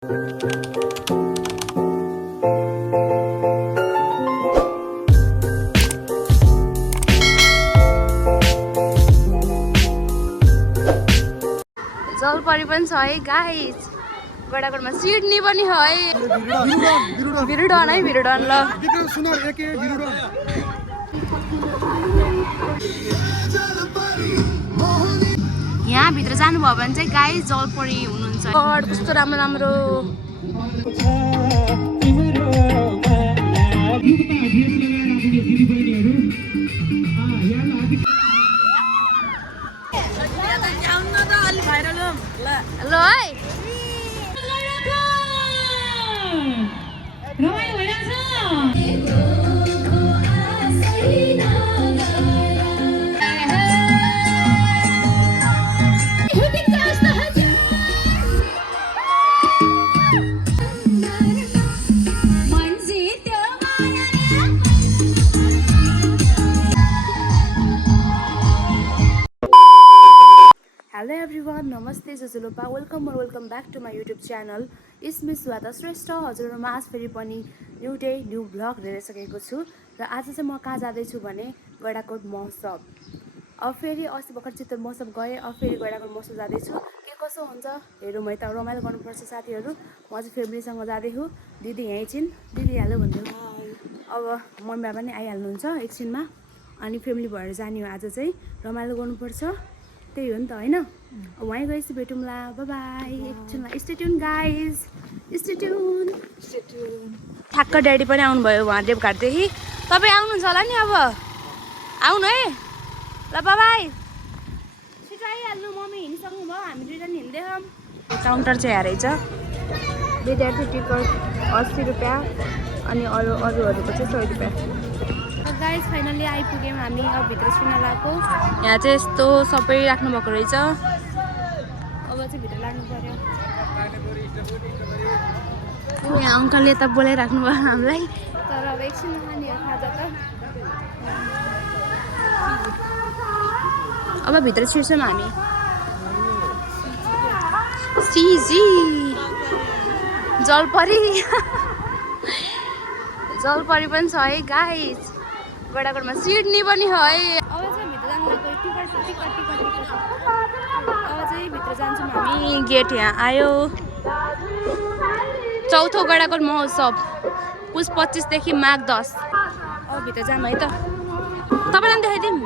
जलपरी पनि छ है गाइस, गडाकोटमा सिडनी पनि है, भिरुडन है, भिरुडन ल यहाँ भित्र जानुभयो भने चाहिँ गाइस जलपरी हुनुहुन्छ। कस्तो राम्रो राम्रो ल है हेलो एभ्रिवान, नमस्ते जुजुलोपा, welcome back to my YouTube channel इसमी स्वादा श्रेष्ठ। हजुरहरूमा आज फेरि पनि न्यू भ्लग हेरिसकेको छु र आज चाहिँ म कहाँ जाँदैछु भने गडाकोट महोत्सव। अब फेरि अस्ति भर्खर चितवन महोत्सव गएँ, अब फेरि गडाकोट महोत्सव जाँदैछु। के कसो हुन्छ हेरौँ है त, रमाइलो गर्नुपर्छ साथीहरू। म चाहिँ फ्यामिलीसँग जाँदै हुँ। दिदी यहीँ छिन्, दिदी हेलो भन्नु। अब मम्मी बाबा पनि आइहाल्नुहुन्छ एकछिनमा, अनि फ्यामिली भएर जाने हो आज चाहिँ, रमाइलो गर्नुपर्छ। त्यही हो नि त होइन। वहीँ गएपछि भेटौँला, बाई एकछिनमा। Stay tune guys, stay tune. ठ्याक्क ड्याडी पनि आउनुभयो उहाँ देवघाटदेखि। तपाईँ आउनुहुन्छ होला नि, अब आउनु है ल। बाई छिटो आइहाल्नु, मम्मी हिँडिसक्नु भयो, हामी दुईजना हिँड्दै हौँ। काउन्टर चाहिँ यहाँ रहेछ, विद्यार्थी टिकट 80 रुपियाँ अनि अरूहरूको चाहिँ 100 रुपियाँ। गाइस फाइनली आइपुग्यौँ हामी। अब भित्र छिर्न लागेको, यहाँ चाहिँ यस्तो सबै राख्नु भएको रहेछ। अब चाहिँ भित्र लाग्नु पर्यो। यहाँ अङ्कलले त बोलाइराख्नु भयो हामीलाई, तर अब एकछिन खाने हो खाजा त। अब भित्र छिर्छौँ हामी। सिजी जलपरी जलपरी पनि छ है गाइस, गडाकोटमा सिडनी पनि है। अब चाहिँ भित्र जानु लाग्यो, टिकट। अब चाहिँ भित्र जान्छौँ हामी। गेट यहाँ आयो। चौथो गडाकोट महोत्सव पुस 25 देखि माघ 10। अब भित्र जाऊँ है त, तपाईँलाई देखाइदिउँ।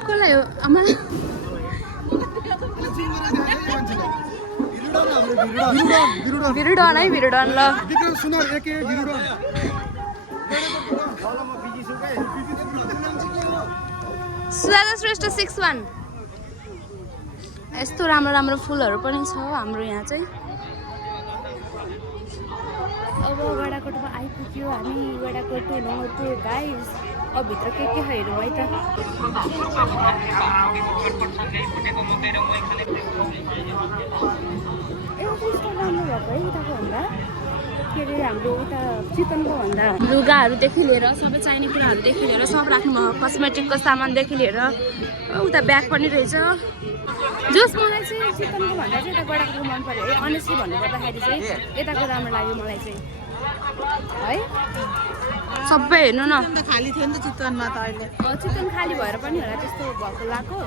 कसलाई हो आमा? भिरुडन है, भिरुडन ल सुजाता श्रेष्ठ 61। यस्तो राम्रो राम्रो फुलहरू पनि छ हाम्रो यहाँ चाहिँ। अब गडाकोटमा आइपुग्यो हामी। गडाकोट नौतो गाइस। अब भित्र के हेरौँ है त। राम्रो भएको है उताको भन्दा, के अरे हाम्रो उता चितवनको भन्दा। लुगाहरूदेखि लिएर सबै चाहिने कुराहरूदेखि लिएर सब राख्नुभयो, कस्मेटिकको सामानदेखि लिएर। उता ब्याग पनि रहेछ। जस मलाई चाहिँ चितवनको भन्दा चाहिँ यता गडाकोटको मन पऱ्यो है, अनेस्टली भन्नुपर्दाखेरि चाहिँ यताको राम्रो लाग्यो मलाई चाहिँ है। सबै हेर्नु न, खाली थियो नि त चितवनमा त। अहिले चितवन खाली भएर पनि होला त्यस्तो भएको लाग्यो।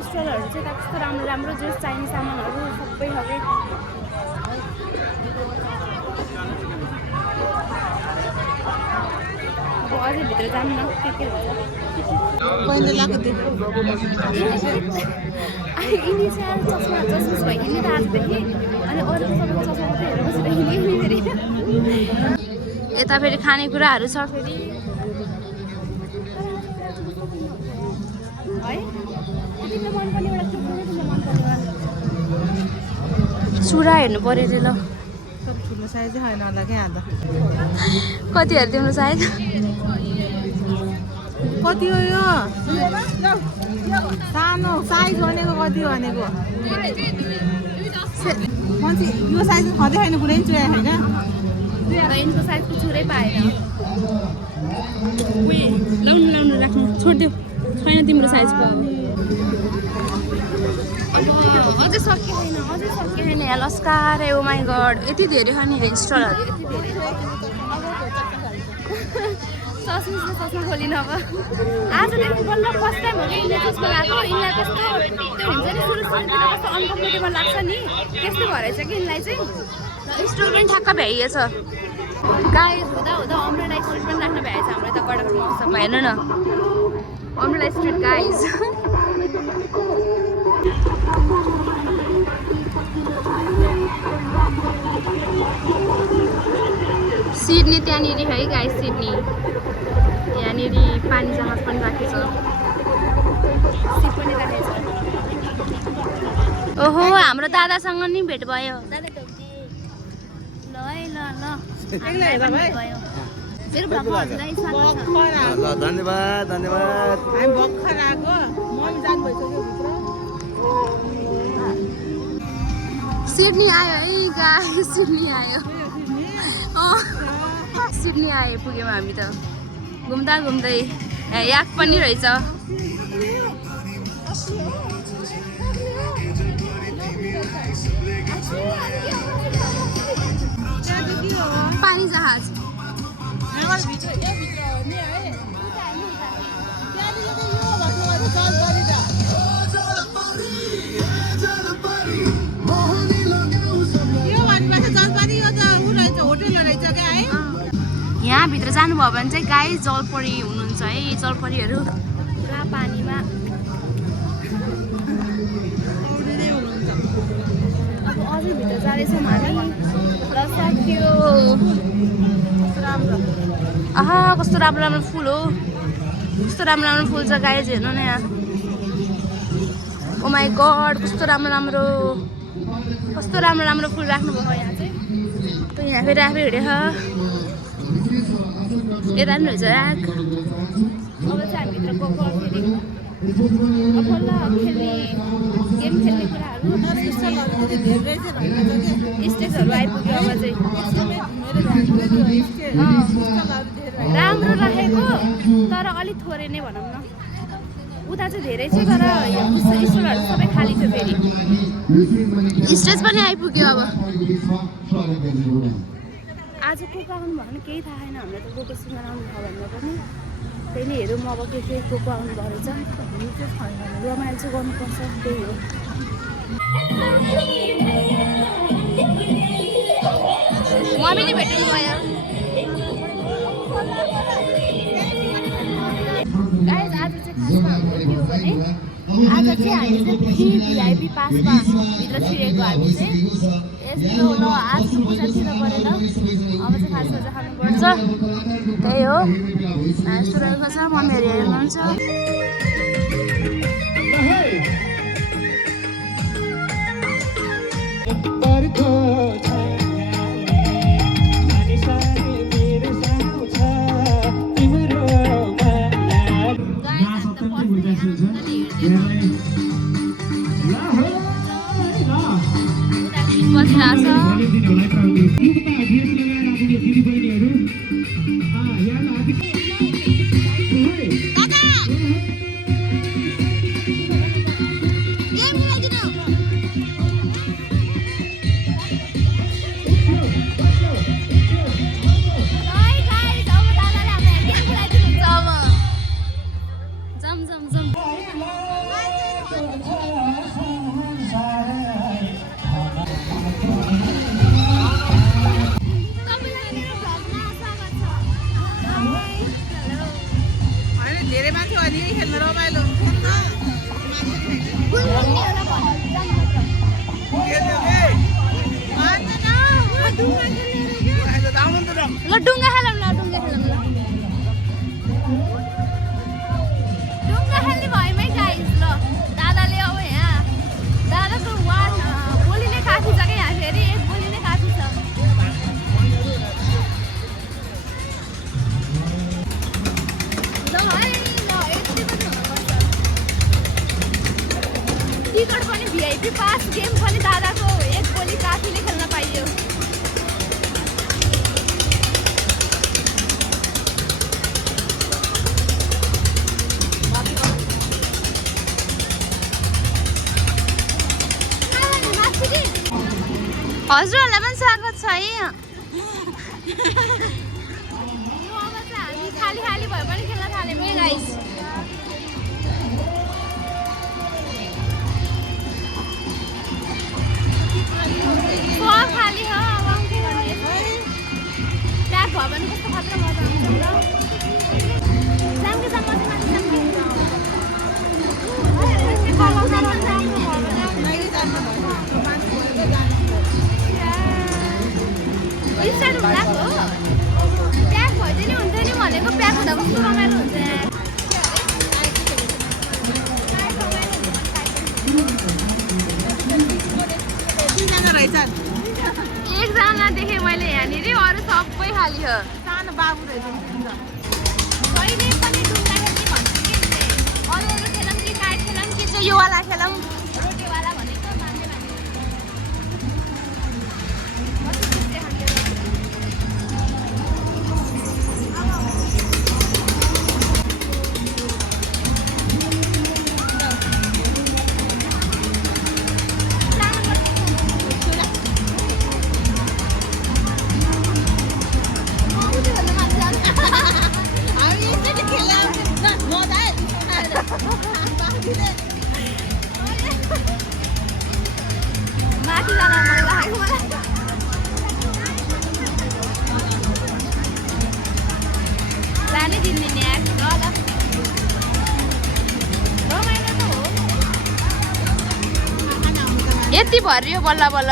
स्टलहरू चाहिँ कस्तो राम्रो राम्रो जो चाहिने सामानहरू सबै खाले। अब अझै भित्र जानु न, के हुन्छ। पहिला लाग्यो त्यो यिनी चाहिँ चस्मा जसमा भयो यिनी त आजदेखि, अनि अरू सबैको चस्मा मात्रै हेरेर बसिरहेको फेरि। यता फेरि खानेकुराहरू छ फेरि है। चुरा हेर्नु पर्यो अरे ल। ठुलो साइज छैन होला क्या त। कति हेर तिम्रो साइज? कति हो यो? सानो साइज भनेको कति हो भनेको? मान्छे यो साइज खाँदै छैन, कुनै पनि चुरा छैन। यिनको साइजको चुरै पाएन। लाउनु राख्नु छोडिदेऊ, छैन तिम्रो साइजको। अब अब अझै सकिएन यहाँ लस्कारे ओ माई गड यति धेरै छ नि हेयर स्टलहरू यति धेरै ससमिसले ससमा खोलिन अब आजदेखि बल्ल फर्स्ट टाइम हो कि यिनीहरू चुस्मा गएको यिनीलाई कस्तो त्यो हुन्छ नि सुरुतिर कस्तो अनकम्फर्टेबल लाग्छ नि त्यस्तो भएर चाहिँ कि यिनलाई चाहिँ स्टोर पनि ठ्याक्क भ्याइएछ गाइस हुँदा अम्ब्रेला स्ट्रिट पनि राख्न भ्याएछ हाम्रो यता गडको मौसममा हेर्नु न अम्ब्रेला स्ट्रिट गाइस सिडनी त्यहाँनिर है गाइस सिडनी यहाँनिर पानी जहाज पनि राखेछ सिप पनि राखेछ ओहो हाम्रो दादासँग नि भेट भयो दादा ढोक्ने ल है ल हामीलाई पनि भेट भयो मेरो ब्लगमा हजुरलाई स्वागत छ ल धन्यवाद धन्यवाद हामी भर्खर आएको मम्मी जानु भइसक्यो भित्र सिडनी आयो है गाइस सिडनी आयो सिडनी आइपुग्यौँ हामी त घुम्दा घुम्दै याक पनि रहेछ पानी जहाज यहाँभित्र जानुभयो भने चाहिँ गाई जलपरी हुनुहुन्छ है जलपरीहरू पुरा पानीमा अब अझै भित्र जाँदैछौँ हामी र सक्यो आहा कस्तो राम्रो राम्रो फुल हो कस्तो राम्रो राम्रो फुल छ गाई चाहिँ हेर्नु न यहाँ ओ माई गड कस्तो राम्रो राम्रो फुल राख्नुभयो यहाँ चाहिँ यहाँ फेरि आफै हिँडेछ यता पनि रहेछ राग अब चाहिँ हामीभित्र गएको फेरि बल्ल खेल्ने गेम खेल्ने कुराहरू स्टेजहरू आइपुग्यो अब चाहिँ राम्रो राखेको तर अलिक थोरै नै भनौँ न उता चाहिँ धेरै छ तर स्टलहरू सबै खाली थियो फेरि स्टेज पनि आइपुग्यो अब आज को आउनु भयो भने केही थाहा छैन हामीलाई त गएको सिँगार आउनु भयो भन्दा पनि त्यही नै हेरौँ अब के को आउनु भयो रहेछ रमाइलो चाहिँ गर्नुपर्छ त्यही हो म पनि भेट्नु भयो गाइस आज चाहिँ खासमा हाम्रो के हो भने आज चाहिँ हामी चाहिँ भिआइपी पासमा भित्र छिरेको हामी चाहिँ यस्तो ल आज पैसा तिर्नु परेन अब चाहिँ खासमा चाहिँ खानुपर्छ त्यही हो सुरुवातमा छ मम्मीहरू हेर्नुहुन्छ धेरै माथि अनि खेल्न रमाइलो ल डुङ्गा खेलौँ ल डुङ्गा खेल्ने भएमै गाइस ल दादाले अब यहाँ दादाको वान गोली नै काफी छ क्या यहाँ फेरि एक गोली नै काफी छ टिकट पनि भिआइपी पास गेम पनि दादाको एक गोली काफीले खेल्न पाइयो हजुरहरूलाई पनि स्वागत छ है। खाली खाली भए पनि खेल्न थाल्यौँ है गाइस। खाली हो अब के गर्ने, प्याक भयो भने कस्तो खतरा मजा आउँछ ल। स्टार्ट हुन लाग्यो हो, प्याक भइदियो नि हुन्थ्यो नि भनेको, प्याक हुँदा कस्तो रमाइलो हुन्छ यार। एकजना देखेँ मैले यहाँनिर, अरू सबै खाली हो। सानो बाबु रहेछ कहिले पनि डुङ्गा खेल्ने भन्छु कि अरू खेलौँ कि काठ खेलौँ कि चाहिँ यो वाला खेलौँ, रोटीवाला भनेको मान्ने मान्ने। माथि जान मन लागेको मलाई। जानै दिन्दिनँ यार, ल ल रमाइलो त हो। यति भरियो बल्ल बल्ल।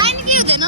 आइन के हुँदैन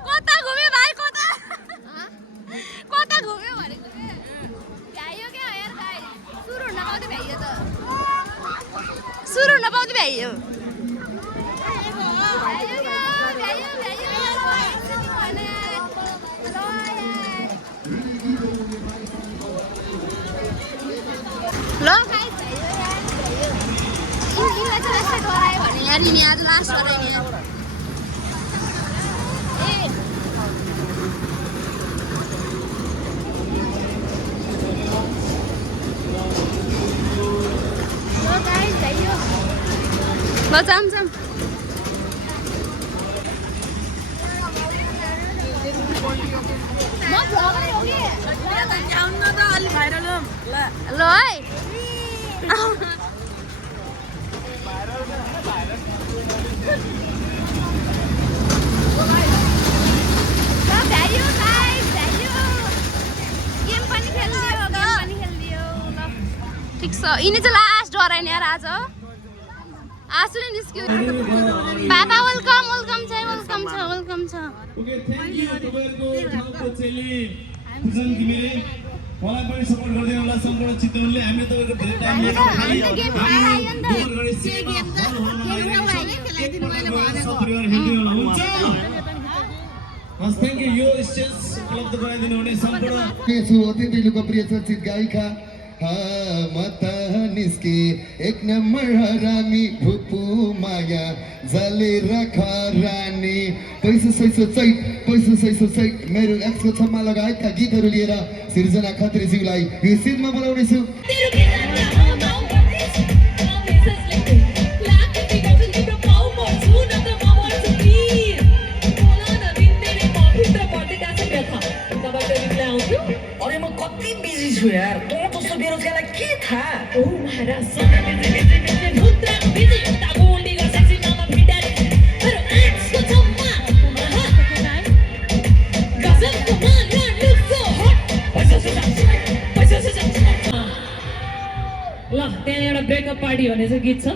कता घुम्यो भाइ, कता कता घुम्यो भनेको के भ्याइयो क्या यार गाइस। सुरु हुन पाउँदै भ्याइयो त, सुरु हुन पाउँदै भ्याइयो। ल गाइस यिनीलाई चाहिँ यस्तै गरायो भने यार, यिनी आज लास्ट गरायो नि यार। ल जाम जाम। म भ्लगर हो कि आउन त अलि भाइरल हौँ ल। ल है भ्याइयो गाइस, भ्याइयो। गेम पनि खेलिदियो, गेम पनि खेलिदियो। ल ठिक छ, यिनी चाहिँ लास्ट डराइन यार आज। आसु नि निस्क्यो। बाबा वेलकम, वेलकम छ, वेलकम छ, वेलकम छ। Okay, thank you. मलाई पनि सपोर्ट गर्दै होला सम्पूर्ण चितवनले। हामीले तपाईँको धेरै टाइम लिएको खाली सपरिवार हेर्दै होला हुन्छ। हस् थ्याङ्क यू। यो स्टेज उपलब्ध गराइदिनु हुने सम्पूर्ण अत्यन्तै लोकप्रिय चर्चित गायिका मता निस्के एक नम्बर हरामी भुपु माया जलेर खरानी पैसा सैसो मेरो एक्सको छम्मा लगायतका गीतहरू लिएर सिर्जना खत्रीज्यूलाई यो स्टेजमा बोलाउनेछु। अरे म कति बिजी छु यार, तँ जस्तो बेरोजगारलाई के थाहा। ओ महाराज ल त्यहाँ एउटा ब्रेकअप पार्टी भन्ने चाहिँ गीत छ,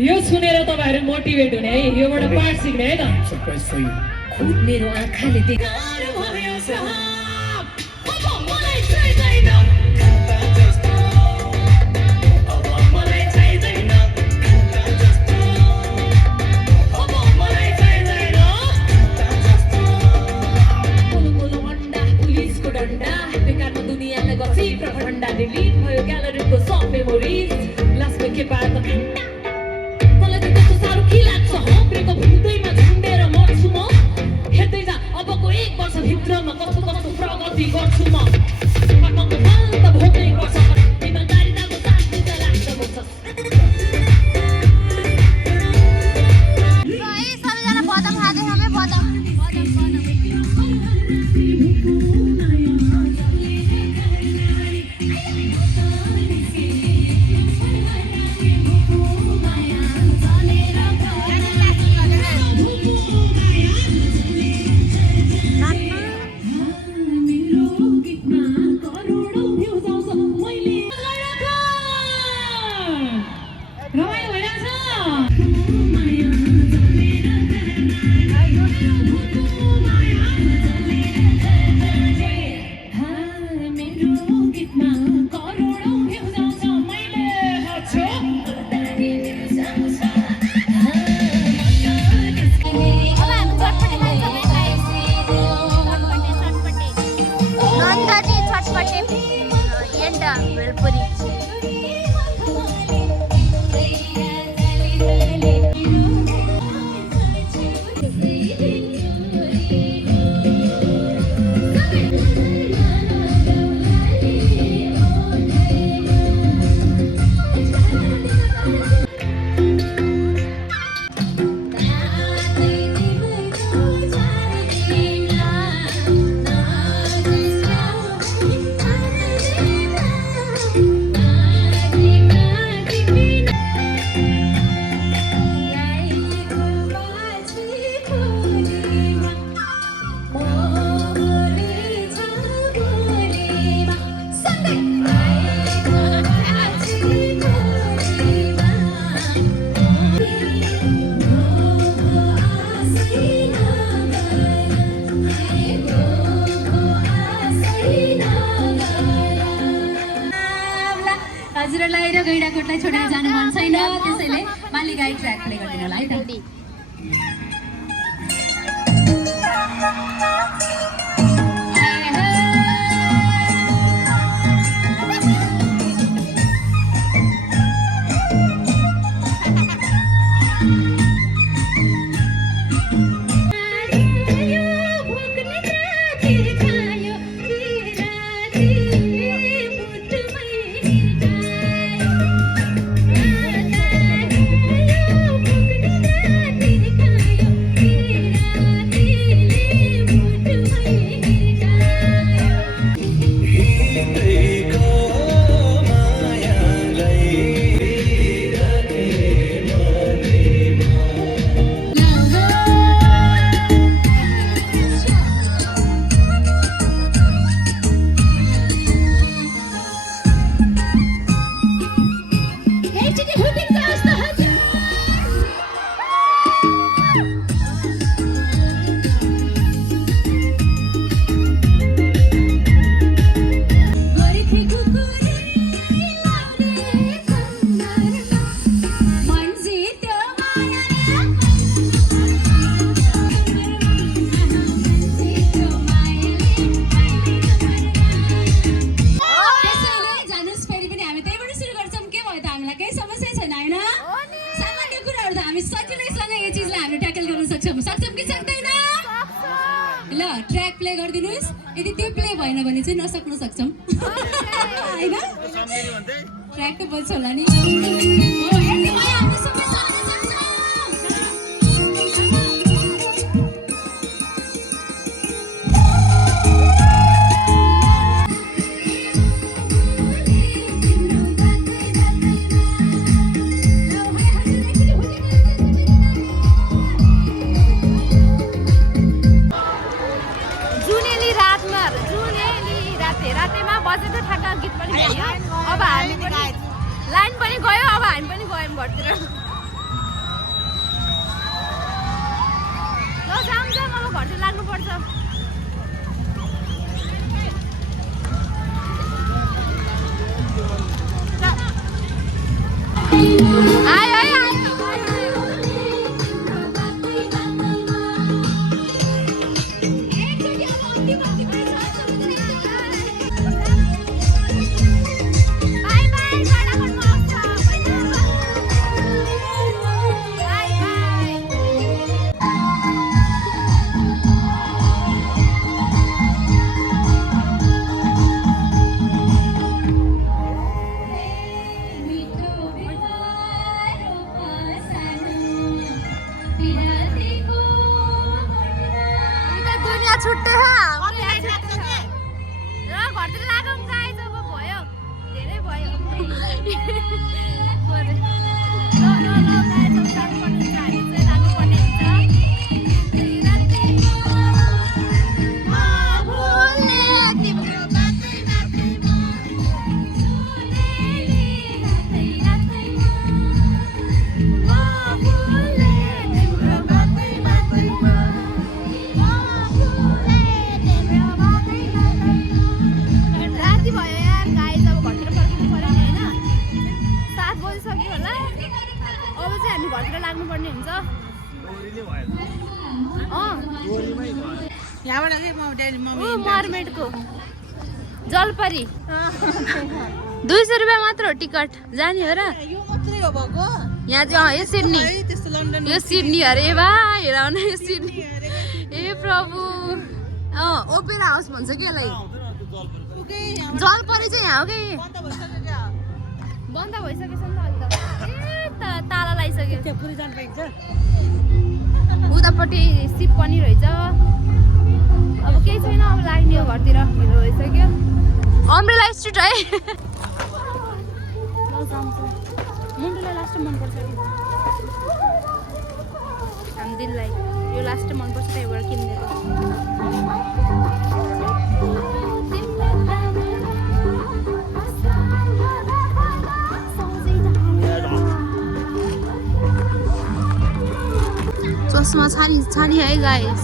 यो सुनेर तपाईँहरू मोटिभेट हुने है, योबाट पार्ट सिक्ने है त। Surprise for you. मेरो आँखाले देख्यो हजुरलाई र गैडाकोटलाई छोडेर जानु मन छैन, त्यसैले माली गाई ट्र्याक प्ले गरिदिनु होला है त। त्यो प्ले भएन भने चाहिँ नसक्न सक्छौँ होइन ट्र्याक त बज्छ होला नि रातेमा बजेको ठ्याक्क गीत पनि भयो अब हामी पनि लाइन पनि गयो अब हामी पनि गयौँ घरतिर ल जाम अब घरतिर लाग्नुपर्छ आयो छुट्टै घरतिर लागौँ गाई जब भयो धेरै भयो घरतिर लाग्नुपर्ने हुन्छ मर्मेडको जलपरी 200 रुपियाँ मात्र हो टिकट जाने हो र यहाँ चाहिँ यो सिडनी अरे बा हेर न यो सिडनी ए प्रभु ओपेरा हाउस भन्छ कि यसलाई जलपरी चाहिँ यहाँ हो कि बन्द भइसकेछ नि त ताला लगाइसक्यो त्यहाँ पुरै जानु पाइन्छ उतापट्टि सिप पनि रहेछ अब केही छैन अब लाग्ने हो घरतिर ढिलो भइसक्यो अम्ब्रेला स्ट्रिट है मुन्टुलाई लास्ट मनपर्छ हामी दिललाई यो लास्ट मनपर्छ त्यहीबाट किनिदिएको चस्मा छानी है गाइस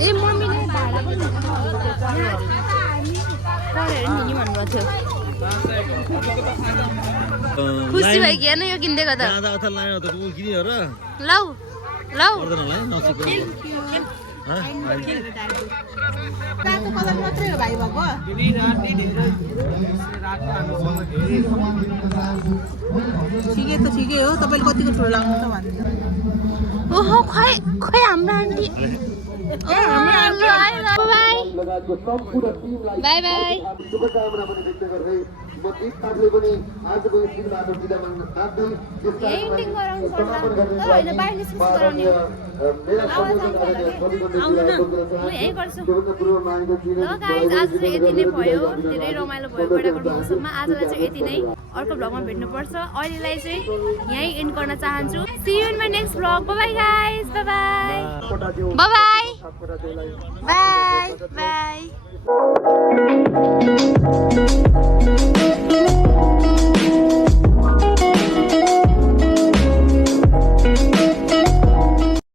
ए मम्मीले भाडा पनि नि भन्नुभएको थियो खुसी भयो कि हेर्नु यो किनिदिएको त लौ लौ ठिकै हो तपाईँले कतिको ठुलो लाग्नु त भन्नु ओहो खोइ खोइ हाम्रो आन्टी बाई बाई पेन्टिङ गराउनु पर्छ होइन बाहिर निस्किस गराउने हो म यही गर्छु ल गाइस आज चाहिँ यति नै भयो धेरै रमाइलो भयो बडाको मौसममा आजलाई चाहिँ यति नै अर्को भ्लगमा भेट्नुपर्छ अहिलेलाई चाहिँ यहीँ एन्ड गर्न चाहन्छु see you in my next vlog bye guys bye bye bye by